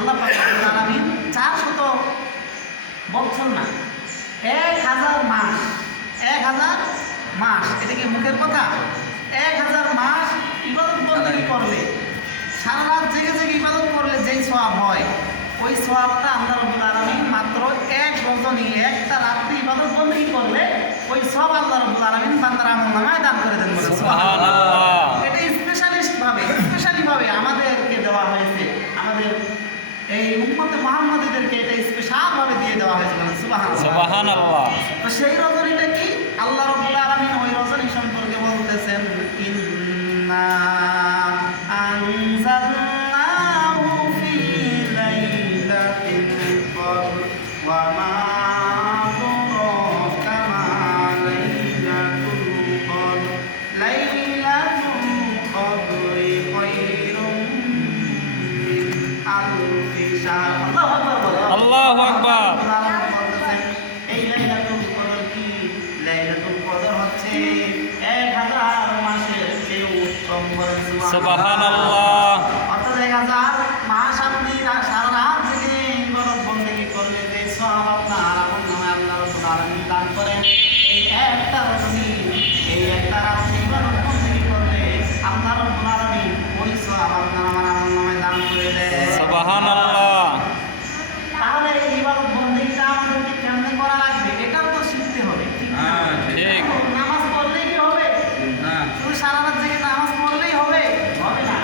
আল্লাহ পাক রব্বুল আলামিন 400 বছর না 1000 মাস, 1000 মাস, এটা কি মুখের কথা? 1000 মাস ইবাদত বন্দেগী করলে, সারা রাত জেগে জেগে ইবাদত করলে যেই সওয়াব হয়, ওই সওয়াবটা আল্লাহ রাব্বুল আলামিন মাত্র এক রজনী, একটা রাত্রি ইবাদত বন্দেগী করলে ওই সওয়াব আল্লাহ রাব্বুল আলামিন বান্দার আমলনামায় দান করে দেন। সুবহানাল্লাহ। এটা স্পেশালি ভাবে আমাদেরকে দেওয়া হয়েছে, আমাদের এই উম্মতে মুহাম্মাদীদেরকে এটা স্পেশাল ভাবে দিয়ে দেওয়া হয়েছে। সুবহানাল্লাহ। তো সেই রজনীটা কি? আল্লাহ রাব্বুল আলামিন ওই রজনী সম্পর্কে বলতেছেন, ইন্না আনজালনাহু ফি লাইলাতিল কদর ওয়া মা আদরাকা মা লাইলাতুল কদর লাইলাতুল কদরি খায়রুম মিন আলফি শাহর। আল্লাহু আকবার। এই লাইলাতুল কদর কি? লাইলাতুল কদর হচ্ছে 1000 মাসের চেয়ে উত্তম। সুবহানাল্লাহ। অর্থাৎ 1000 মাস আপনি সারা রাত জেগে ইবাদত বন্দেগী করলে যে সওয়াব আপনার আমলনামায় আল্লাহ রাব্বুল আলামিন দান করেন, এই একটা রজনী, এই একটা রাত্রি ইবাদত বন্দেগী করলে আল্লাহ রাব্বুল আলামিন ওই সওয়াব আপনার আমার আমলনামায় দান করে দেন। সুবহানাল্লাহ। তাহলে এই ইবাদত বন্দেগীটা আমাদেরকে কেমনে করা লাগবে এটাও তো শিখতে হবে। ঠিক। নামাজ পড়লেই কি হবে? না। শুধু সারা রাত জেগে নামাজ পড়লেই হবে? হবে না।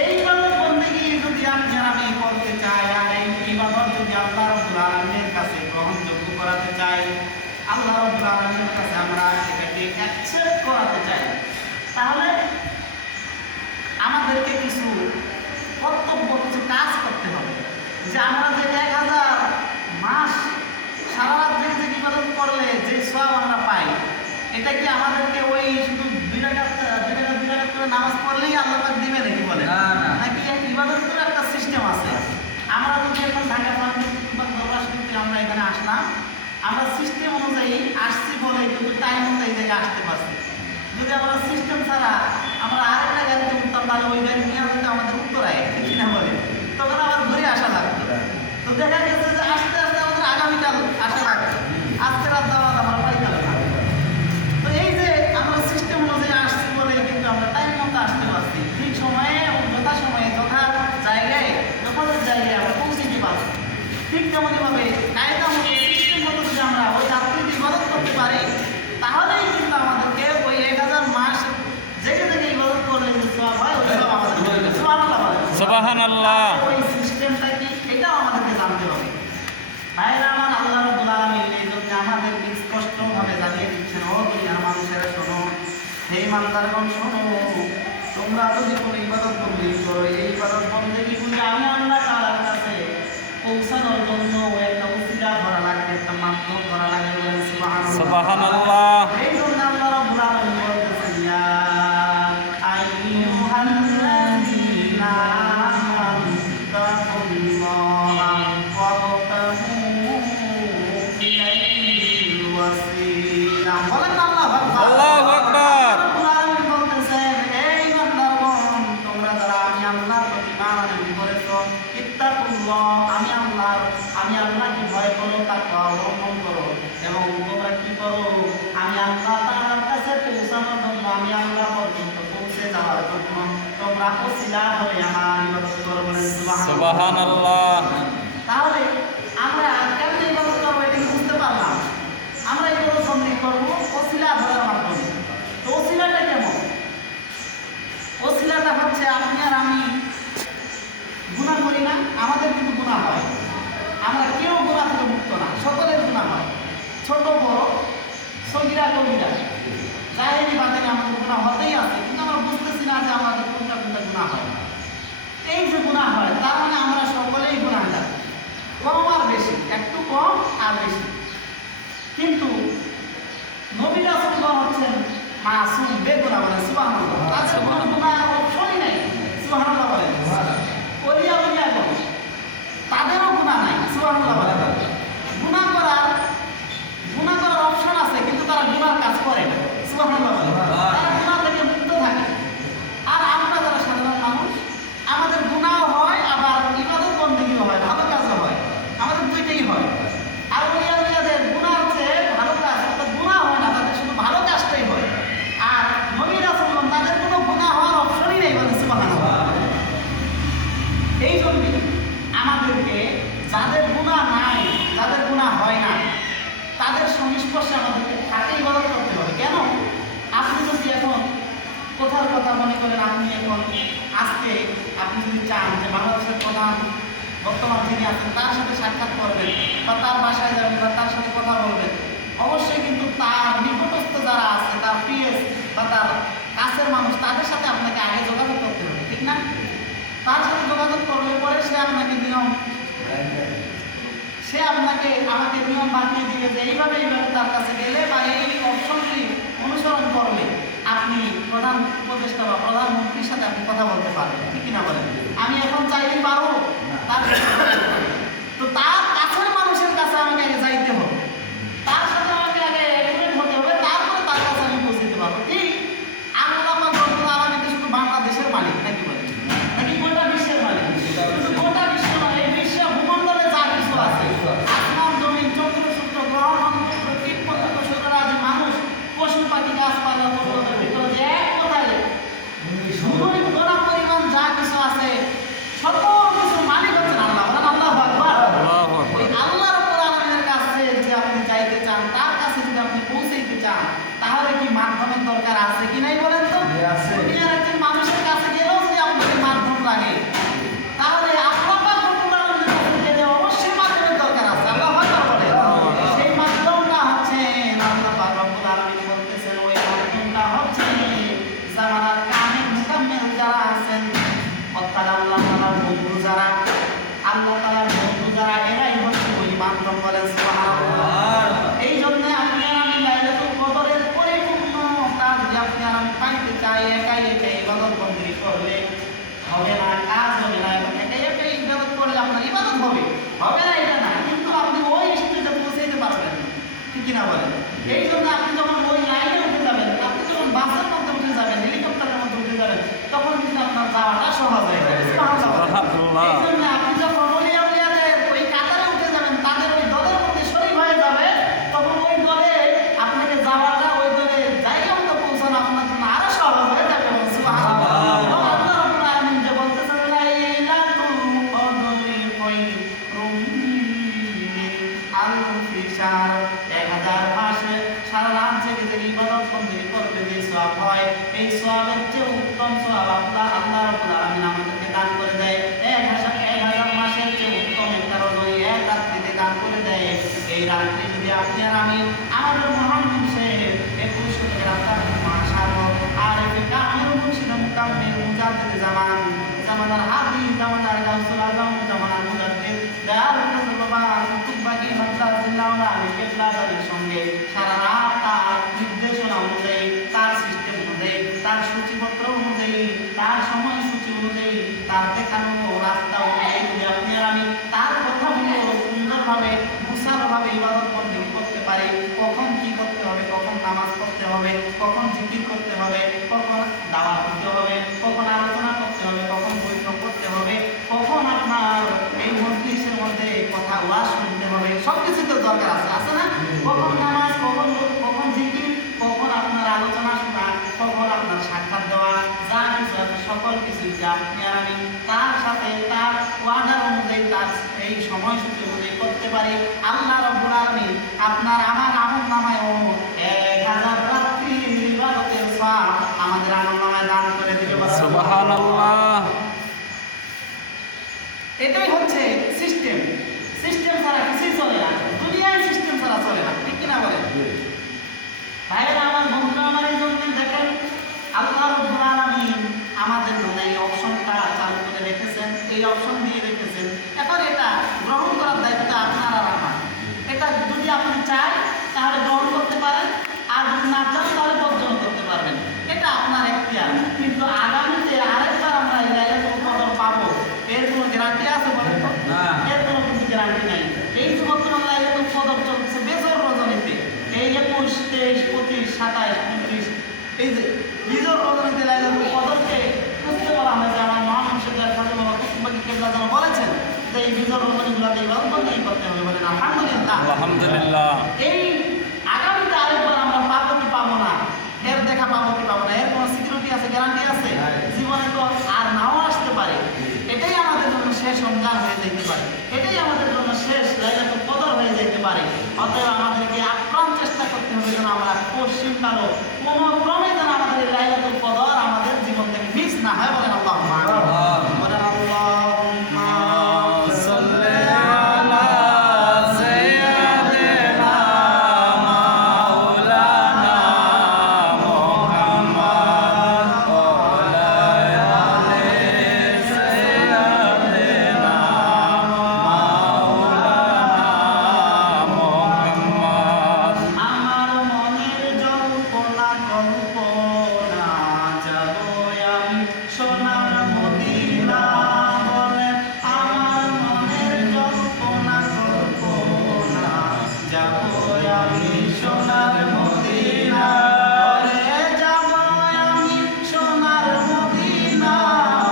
এই ইবাদত বন্দেগী যদি আপনি আর আমি করতে চাই, আর এই ইবাদত যদি আল্লাহ রাব্বুল আলামিনের কাছে গ্রহণযোগ্য করাতে চাই, আল্লাহ রাব্বুল আলামিনের কাছে আমরা এটাকে অ্যাকসেপ্ট করাতে চাই, তাহলে আমাদেরকে কিছু কর্তব্য, কিছু কাজ করতে হবে। যে আমরা যে 1000 মাস সারা রাত জেগে জেগে ইবাদত করলে যে সওয়াব আমরা পাই, এটা কি আমাদেরকে ওই শুধু 2 রাকাত করে নামাজ পড়লেই আল্লাহ পাক দিবে নাকি বলে? নাকি ইবাদত করে একটা সিস্টেম আছে? আমরা যদি এখন ঢাকা দরবার আমরা এখানে আসলাম, আমরা সিস্টেম অনুযায়ী আসছি বলে কিন্তু টাইম অনুযায়ী জায়গায় আসতে পারছি। যদি আমরা সিস্টেম ছাড়া আমরা আরেকটা গাড়িতে উঠতাম, তাহলে ওই গাড়ি নিয়ে আসতে আমাদের উত্তরায় ঠিক না বলে, তখন আবার ঘুরে আসা লাগতো। তো দেখা গেছে যে আস্তে আস্তে আমাদের আগামীকাল আসা লাগতো, আজকে রাত যাওয়া আমরা পাইতাম না। তো এই যে আমরা সিস্টেম অনুযায়ী আসছি বলে কিন্তু আমরা টাইম মতো আসতে পারছি, ঠিক সময়ে যথা সময়ে যথা জায়গায় আমরা পৌঁছতে পারছি। ঠিক তেমনইভাবে কায়দা মতো সিস্টেম মতো যদি আমরা ওই রাত্রিতে ইবাদত করতে পারি, তাহলেই কিন্তু আমাদেরকে ওই 1000 মাস জেগে জেগে ইবাদত করলে যে সওয়াব হয়, ওই সওয়াব আমাদের হবে। সুবহানাল্লাহ। ওই সিস্টেমটা কি এটাও আমাদেরকে জানতে হবে। ভাইরা আমার, আল্লাহ রাব্বুল আলামিন এই জন্য আমাদেরকে স্পষ্টভাবে জানিয়ে দিচ্ছেন, ও দুনিয়ার মানুষেরা শোনো, হে ইমানদারগণ শোনো, তোমরা যদি কোনো ইবাদত বন্দেগী করো, এই ইবাদত বন্দেগীগুলি আমি আল্লাহ তাআলার কাছে পৌঁছানোর জন্য একটা উসিলা ধরা লাগবে, একটা মাধ্যম ধরা লাগবে। সুবহানাল্লাহ। এই জন্য আল্লাহ রাব্বুল আলামিন বলতেছেন, ইয়া আইয়ুহাল্লাযীনা আমানু তাকুল্লাহা ওয়াবতাগু ইলাইহিল ওয়াসিলা। বলেন আল্লাহু আকবার। আল্লাহু আকবার। আল্লাহ রাব্বুল আলামিন বলতেছেন, এই বান্দাগণ, তোমরা যারা আমি আল্লাহর প্রতি ঈমান করেছো, ইত্তাকুল্লাহ, আমি আল্লাহকে ভয় করো, তাকওয়া অবলম্বন করো, এবং তোমরা কি করো? আমি আল্লাহ তাআলার কাছে পৌঁছানোর জন্য, আমি আল্লাহ পর্যন্ত পৌঁছে যাওয়ার জন্য তোমরা ওসিলা হয়ে আমার ইবাদত করো। বলেন সুবহানাল্লাহ। তাহলে আমরা কেমন ইবাদত করবো এটা বুঝতে পারলাম। আমরা ইবাদত বন্দেগী করবো ওসিলা ধরার মাধ্যমে। তো ওসিলাটা কেমন? ওসিলাটা হচ্ছে আপনি আর আমি গুনাহ করি না, আমাদের কিন্তু গুনাহ হয়, আমরা কেউ গুনাহ থেকে মুক্ত না, সকলের গুনাহ হয়, ছোট বড়, সগীরা কবিরা, জাহেরি বাতিনি আমাদের গুনাহ হতেই আছে, কিন্তু আমরা বুঝতেছি না যে আমাদের কোনটা কোনটা গুনাহ হয়। এই যে গুনাহ হয়, তার মানে আমরা সকলেই গুনাহগার, কম আর বেশি, একটু কম আর বেশি। কিন্তু নবী রাসূলগণ হচ্ছেন মাসুম, বেগুনাহ। বলেন সুবহানাল্লাহ। তাদের কোনো গুনাহের অপশনই নাই। সুবহানাল্লাহ বলেন। ওলিয়াগণ তাদেরও গুনাহ নাই। সুবহানাল্লাহ বলেন। গুনাহ করার অপশন আছে, কিন্তু তারা গুনার কাজ করে না। সুবহানাল্লাহ বলেন। তারা গুনাহ থেকে কথা মনে করেন আপনি এখন আজকে আপনি যদি চান যে বাংলাদেশের প্রধান বর্তমান যিনি আছেন তার সাথে সাক্ষাৎ করবেন বা তার বাসায় যাবেন বা তার সাথে কথা বলবেন, অবশ্যই কিন্তু তার নিকটস্থ যারা আছে, তার পিএস বা তার কাছের মানুষ, তাদের সাথে আপনাকে আগে যোগাযোগ করতে হবে, ঠিক না? তার সাথে যোগাযোগ করলে পরে সে আপনাকে আমাকে নিয়ম বানিয়ে দিবে যে এইভাবে তার কাছে গেলে বা এই অপশনগুলি অনুসরণ করলে আপনি প্রধান উপদেষ্টা বা প্রধানমন্ত্রীর সাথে আপনি কথা বলতে পারবেন, ঠিক কিনা বলেন? আমি এখন চাইলেই পারবো? তার তো তার কাছের মানুষের কাছে আমাকে আগে যাইতে হবে, তার সাথে আমাকে আগে এগ্রিমেন্ট হতে হবে, তারপরে তার কাছে আমি পৌঁছতে পারবো। ঠিক আল্লাহ পাক রব্বুল আলামিন শুধু বাংলাদেশের মালিক নাকি বলেন, নাকি গোটা বিশ্বের মালিক? শুধু গোটা বিশ্ব নয়, এই বিশ্ব ভূমণ্ডলে যা কিছু আছে, আসমান জমিন চন্দ্র সূর্য গ্রহ নক্ষত্র কীট পতঙ্গ সূত্রাদি মানুষ পশু পাখি গাছপালা পর্বতের ভিতরে যে এক কথায় ধুলোয় গোনা পরিমাণ যা কিছু আছে সকল কিছুর মালিক হচ্ছেন আল্লাহ। বলেন আল্লাহু আকবার। আল্লাহ রাব্বুল আলামিনের কাছে যদি আপনি যাইতে চান, তার কাছে যদি আপনি পৌঁছাইতে চান, তাহলে কি মাধ্যমের দরকার আছে কি নাই বলেন তো? দুনিয়ার একজন মানুষের কাছে গেলেও যদি আপনাদের মাধ্যম লাগে, তাহলে আল্লাহ পাক রব্বুল আলামিনের কাছে গেলে অবশ্যই মাধ্যমের দরকার আছে। আল্লাহু আকবার বলেন। সেই মাধ্যমটা হচ্ছে আল্লাহ পাক রব্বুল আলামিন বলতেছেন, ওই মাধ্যমটা হচ্ছে জামানার কানে মুকাম্মেল যারা আছেন, অর্থাৎ আল্লাহ তাআলার বন্ধু যারা, আল্লাহ তাআলার বন্ধু যারা, এরাই হচ্ছে ওই মাধ্যম। বলেন সুবহানাল্লাহ। এই জন্য আমি লাইলাতুল কদরের পরিপূর্ণতা যদি আপনি আর আমি পাইতে চাই, একাই ইবাদত বন্দেগী করলে হবে না, কাজ হবে না। এবং একাই ইবাদত করলে আপনার ইবাদত হবে না এটা না, কিন্তু আপনি ওই স্টেজে পৌঁছাইতে পারবেন না, ঠিক কিনা বলেন? এই জন্য আপনি যখন ওই লাইনে উঠে যাবেন, আপনি যখন বাসের মধ্যে উঠে যাবেন, হেলিকপ্টারের মধ্যে উঠে যাবেন, তখন কিন্তু আপনার যাওয়াটা সহজ হয়ে যাবে। সুবহানাল্লাহ। এই জন্য আপনি যখন ওলিয়াদের ওই কাতারে উঠে যাবেন, তাদের ওই দলের মধ্যে শরীক হয়ে যাবে, তখন ওই দলে আপনাকে যাওয়াটা, ওই দলে জায়গা মতো পৌঁছানো আপনার জন্য আরো সহজ হয়ে যাবে। সুবহানাল্লাহ। আল্লাহ রাব্বুল আলামিন যে বলতেছেন, লাইলাতুল কদরি খায়রুম মিন আলফি শাহর, 1000 মাসে সারা রাত জেগে জেগে ইবাদত বন্দেগী করলে যে সওয়াব হয়, এই সওয়াবের চেয়ে উত্তম সওয়াব আল্লাহ রাব্বুল আলামিন আমাদেরকে দান করে দেয়। 1000 মাসের চেয়ে উত্তম একটা রজনী এক রাত্রিতে দান করে দেয়। এই রাত্রি যদি আপনি আর আমি আমাদের মহান মুর্শিদ 21 শতকের আত্মার মহাসাগর আরিফে কামিল মুর্শিদ মুকাম্মিল মুজাদ্দিদ জামানার হাদি, জামানার গাউসুল আজম, জামানার মুজাদ্দিদ দয়াল বাবা কুতুববাগী মাদ্রাসাউল্লাহ আলী কেবলাদারের সঙ্গে সারা রাত তার নির্দেশনা অনুযায়ী, তার সিস্টেম অনুযায়ী, তার সূচিপত্র অনুযায়ী, তার সময়সূচি অনুযায়ী, তার দেখানো রাস্তা অনুযায়ী যদি আপনি আর আমি তার কথাগুলো সুন্দরভাবে গুছানোভাবে ইবাদত বন্দেগী করতে পারি, কখন কি করতে হবে, কখন নামাজ পড়তে হবে, কখন জিকির করতে হবে, কখন দাওয়াত দিতে হবে, কখন আলোচনা করতে হবে, কখন বৈঠক করতে হবে, কখন আপনার এই মজলিসের মধ্যে কথা ওয়াজ শুনতে হবে, সবকিছু তো দরকার আছে না? কখন নামাজ, কখন জিকির, কখন আপনার আলোচনা শোনা, কখন আপনার সাক্ষাৎ দেওয়া, যা কিছু আছে সকল কিছু যে আপনি আর আমি তার সাথে তার ওয়ার্ডার অনুযায়ী, তার এই সময়সূচি অনুযায়ী করতে পারি, আল্লাহ রাব্বুল আলামিন আপনার আমার আমলনামায় 1000 রাত্রির ইবাদতের সওয়াব আমাদের আমলনামায় দান করে দিবে। সুবহানাল্লাহ। এটাই হচ্ছে সিস্টেম। সিস্টেম ছাড়া কিছুই চলে না, দুনিয়ায় সিস্টেম ছাড়া চলে না, ঠিক কিনা বলেন? ভাইয়েরা আমার, বন্ধুরা আমার, এই জন্য দেখেন আল্লাহ রাব্বুল আলামিন আমাদের জন্য এই অপশনটা চালু করে রেখেছেন, এই অপশন দিয়ে রেখেছেন। এখন এটা গ্রহণ করার দায়িত্ব আপনার আর আমার। এটা যদি আপনি চান তাহলে গ্রহণ করতে পারেন, আর যদি না চান তাহলে বর্জন করতে পারবেন, এটা আপনার এখতিয়ার। কিন্তু আগামীতে আরেকবার আমরা এই লাইলাতুল কদর পাবো, এর কোনো গ্যারান্টি আছে বলেন তো? এর কোনো কিন্তু গ্যারান্টি নাই। এই যে বর্তমান লাইলাতুল কদর চলছে বেজর রজনীতে, এই 21, 23, 25, 27, 29, এই যে বিজর রজনীতে লাইলাতুল কদরকে বুঝতে বলা হয় যে আমার মহান মুর্শিদের ফাতেমা কুতুববাগী কেবলাদার বলেছেন যে এই বিজর রজনীগুলোতে ইবাদত বন্দেগী করতে হবে। বলেন আলহামদুলিল্লাহ। আলহামদুলিল্লাহ। এই আগামীতে আরেকবার আমরা পাবো কি পাবো না, এর দেখা পাবো কি পাবো না, এর কোনো সিকিউরিটি আছে, গ্যারান্টি আছে? জীবনে তো আর নাও আসতে পারে। এটাই আমাদের জন্য শেষ রমজান হয়ে যেতে পারে, এটাই আমাদের জন্য শেষ লাইলাতুল কদর হয়ে যেতে পারে। অতএব আমাদেরকে আপ্রাণ চেষ্টা করতে হবে যেন আমরা পশ্চিমকালও কোনো ক্রমে যেন আমাদের লাইলাতুল কদর আমাদের জীবনে না হয় বলেন আল্লাহুম্মা আমিন। বলেন আল্লাহুম্মা সাল্লি আলা সাইয়্যিদিনা মাওলানা মুহাম্মদ ওয়া আলা আলি সাইয়্যিদিনা মাওলানা মুহাম্মদ। আমার মনের জল্পনা কল্পনা যাব আমি সোনার মদিনা। বলেন আমার মনের জল্পনা কল্পনা যাব আমি সোনার মদিনা। বলে যাব আমি সোনার মদিনা।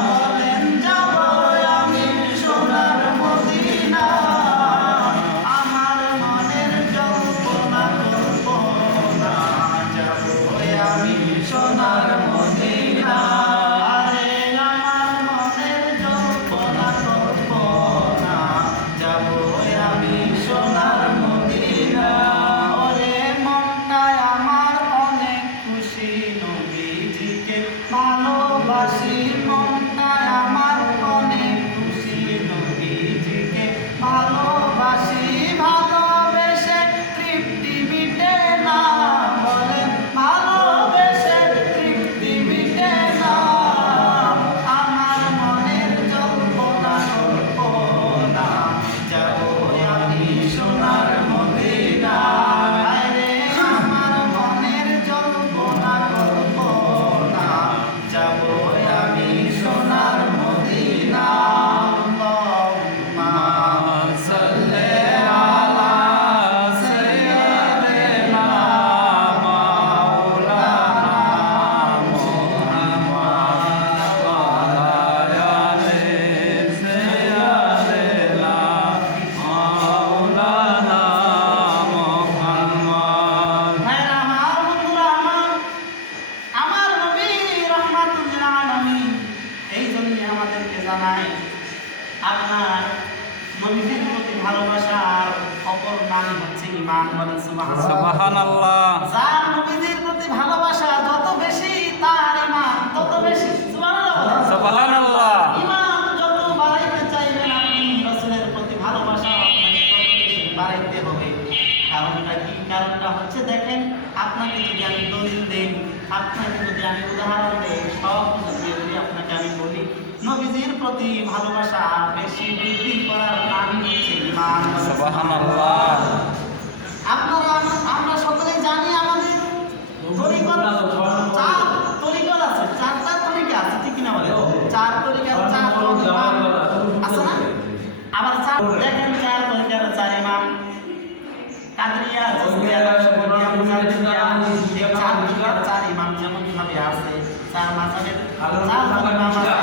বলেন যাব আমি সোনার মদিনা। আমার মনের জল্পনা কল্পনা যাব আমি সোনার মদিনা। আরে আমার মনের জল্পনা কল্পনা যাব আমি সোনার মদিনা। ওরে মনটায় আমার অনেক খুশি নবীজিকে ভালোবাসি। মনটায় আমার অনেক খুশি নবীজিকে ভালোবাসি। ভালোবেসে তৃপ্তি মিটে না। বলেন ভালোবেসে তৃপ্তি মিটে না। আমার মনের জল্পনা কল্পনা যাব আমি সোনার মদিনা। আরে আমার মনের জল্পনা কল্পনা যাব আমি সোনার মদিনা। আল্লাহুম্মা সাল্লি আলা সাইয়্যিদিনা মাওলানা মুহাম্মদ ওয়া আলা আলি সাইয়্যিদিনা মাওলানা মুহাম্মদ। ভাইরা আমার, বন্ধুরা আমার, আমার নবী রাহমাতুল আলামিন এই জন্য আমাদেরকে জানায় আপনার নবীর প্রতি ভালোবাসার অপর নাম হচ্ছে ঈমান। বলেন সুবহানাল্লাহ। সুবহানাল্লাহ। যার নবীর প্রতি ভালোবাসা যত বেশি তার ঈমান তত বেশি। সুবহানাল্লাহ। সুবহানাল্লাহ। ঈমান যত বাড়াইতে চাইবেন আপনি রাসূলের প্রতি ভালোবাসা আপনাকে তত বেশি বাড়াইতে হবে। কারণটা কি? কারণটা হচ্ছে দেখেন, আপনাকে যদি আমি দলিল দেই, আপনাকে যদি আমি উদাহরণ দেই, সব যদি আপনাকে আমি বলি নবীজির প্রতি ভালোবাসা বেশি বৃদ্ধি করার নাম হচ্ছে ঈমান। সুবহানাল্লাহ। আপনারা আমরা সকলেই জানি আমাদের তরিকত চার তরিকত আছে, চারটা তরিকা আছে, ঠিক কিনা বলে? চার তরিকার চার ইমাম আছে না? আবার চার দেখেন চার তরিকার চার ইমাম কাদরিয়া, চিশতিয়া, নকশবন্দিয়া, মুজাদ্দিদিয়া, এই চার তরিকার চার ইমাম যেমন ভাবে আছে, চার মাযহাবের চার ইমাম আছে।